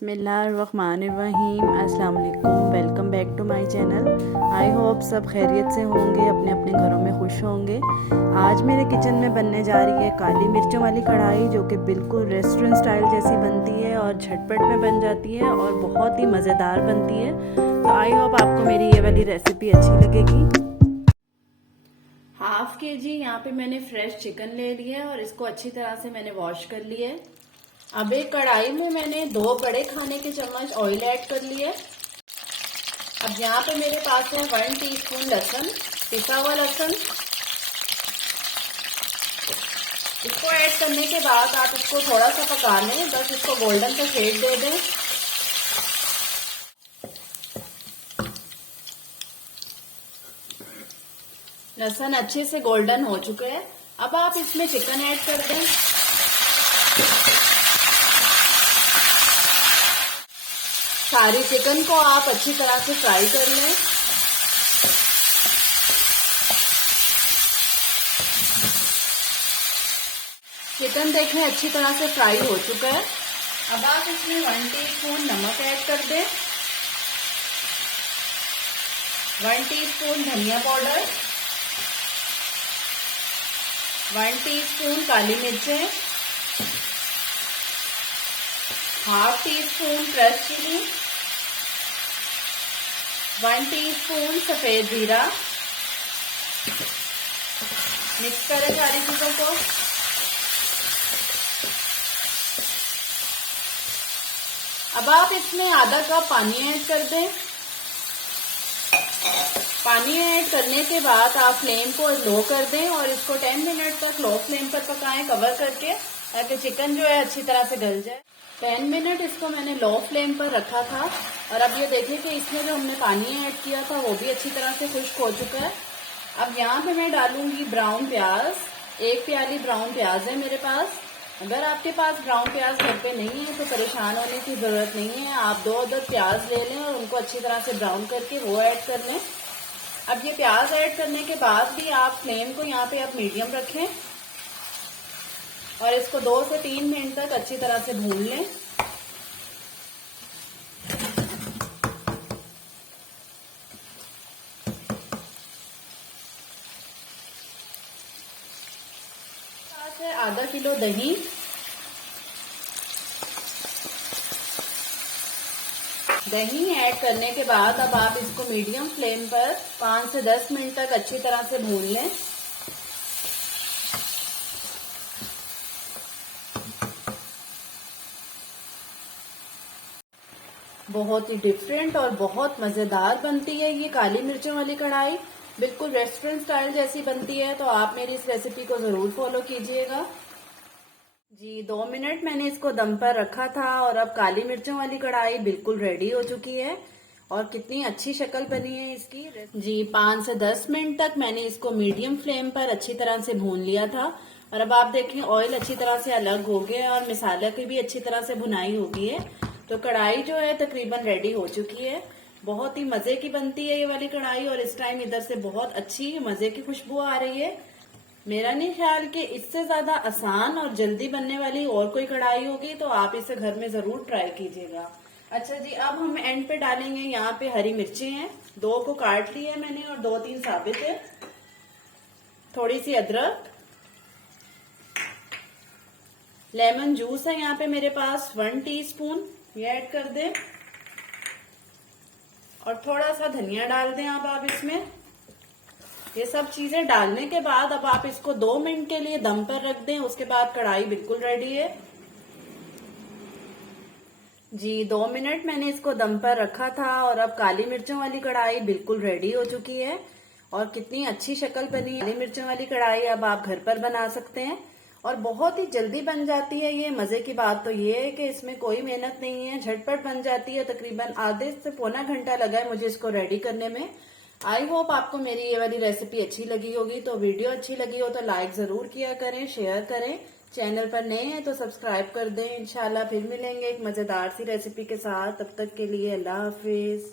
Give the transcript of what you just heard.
बिस्मिल्लाहिर्रहमानिर्रहीम। अस्सलाम वालेकुम। Welcome back to my channel. I hope सब खैरियत से होंगे, अपने अपने घरों में खुश होंगे। आज मेरे किचन में बनने जा रही है काली मिर्चों वाली कढ़ाई, जो कि बिल्कुल रेस्टोरेंट स्टाइल जैसी बनती है और झटपट में बन जाती है और बहुत ही मज़ेदार बनती है। तो आई होप आपको मेरी ये वाली रेसिपी अच्छी लगेगी। हाफ के जी यहाँ पे मैंने फ्रेश चिकन ले लिया है और इसको अच्छी तरह से मैंने वॉश कर लिया है। अब एक कढ़ाई में मैंने 2 बड़े खाने के चम्मच ऑयल ऐड कर लिए। अब यहाँ पे मेरे पास है 1 टीस्पून लहसुन, पिसा हुआ लहसुन। इसको ऐड करने के बाद आप इसको थोड़ा सा पका लें, बस इसको गोल्डन का शेड दे दें। लहसुन अच्छे से गोल्डन हो चुका है। अब आप इसमें चिकन ऐड कर दें। सारी चिकन को आप अच्छी तरह से फ्राई कर लें। चिकन देखें अच्छी तरह से फ्राई हो चुका है। अब आप इसमें 1 टीस्पून नमक ऐड कर दें, 1 टीस्पून धनिया पाउडर, 1 टीस्पून काली मिर्चें, half teaspoon crush chilli, 1 teaspoon सफेद जीरा। मिक्स करें सारी चीजों को। अब आप इसमें आधा कप पानी ऐड कर दें। पानी ऐड करने के बाद आप फ्लेम को लो कर दें और इसको 10 मिनट तक लो फ्लेम पर पकाएं कवर करके, ताकि चिकन जो है अच्छी तरह से गल जाए। 10 मिनट इसको मैंने लो फ्लेम पर रखा था और अब ये देखिए कि इसमें जो हमने पानी ऐड किया था वो भी अच्छी तरह से खुश्क हो चुका है। अब यहाँ पे मैं डालूंगी ब्राउन प्याज। 1 प्याली ब्राउन प्याज है मेरे पास। अगर आपके पास ब्राउन प्याज घर पे नहीं है तो परेशान होने की जरूरत नहीं है। आप 2 अदद प्याज ले लें और उनको अच्छी तरह से ब्राउन करके वो ऐड कर लें। अब ये प्याज ऐड करने के बाद भी आप फ्लेम को यहाँ पे आप मीडियम रखें और इसको 2 से 3 मिनट तक अच्छी तरह से भून लें। आधा किलो दही, दही ऐड करने के बाद अब आप इसको मीडियम फ्लेम पर 5 से 10 मिनट तक अच्छी तरह से भून लें। बहुत ही डिफरेंट और बहुत मजेदार बनती है ये काली मिर्चों वाली कढ़ाई। बिल्कुल रेस्टोरेंट स्टाइल जैसी बनती है। तो आप मेरी इस रेसिपी को जरूर फॉलो कीजिएगा। जी 2 मिनट मैंने इसको दम पर रखा था और अब काली मिर्चों वाली कढ़ाई बिल्कुल रेडी हो चुकी है और कितनी अच्छी शक्ल बनी है इसकी। जी 5 से 10 मिनट तक मैंने इसको मीडियम फ्लेम पर अच्छी तरह से भून लिया था और अब आप देखें ऑयल अच्छी तरह से अलग हो गया और मसाला की भी अच्छी तरह से भुनाई हो गई है। तो कढ़ाई जो है तकरीबन रेडी हो चुकी है। बहुत ही मजे की बनती है ये वाली कढ़ाई और इस टाइम इधर से बहुत अच्छी मजे की खुशबू आ रही है। मेरा नहीं ख्याल कि इससे ज्यादा आसान और जल्दी बनने वाली और कोई कढ़ाई होगी, तो आप इसे घर में जरूर ट्राई कीजिएगा। अच्छा जी, अब हम एंड पे डालेंगे यहाँ पे हरी मिर्चें हैं। 2 को काट ली है मैंने और 2-3 साबित है। थोड़ी सी अदरक, लेमन जूस है यहाँ पे मेरे पास 1 टीस्पून, ये ऐड कर दें और थोड़ा सा धनिया डाल दें। अब आप इसमें ये सब चीजें डालने के बाद अब आप इसको 2 मिनट के लिए दम पर रख दें। उसके बाद कढ़ाई बिल्कुल रेडी है। जी 2 मिनट मैंने इसको दम पर रखा था और अब काली मिर्चों वाली कढ़ाई बिल्कुल रेडी हो चुकी है और कितनी अच्छी शक्ल बनी है। काली मिर्चों वाली कढ़ाई अब आप घर पर बना सकते हैं और बहुत ही जल्दी बन जाती है ये। मजे की बात तो ये है कि इसमें कोई मेहनत नहीं है, झटपट बन जाती है। तकरीबन आधे से पौना घंटा लगा है मुझे इसको रेडी करने में। आई होप आपको मेरी ये वाली रेसिपी अच्छी लगी होगी। तो वीडियो अच्छी लगी हो तो लाइक जरूर किया करें, शेयर करें। चैनल पर नए हैं तो सब्सक्राइब कर दें। इंशाल्लाह फिर मिलेंगे एक मजेदार सी रेसिपी के साथ। तब तक के लिए अल्लाह हाफिज।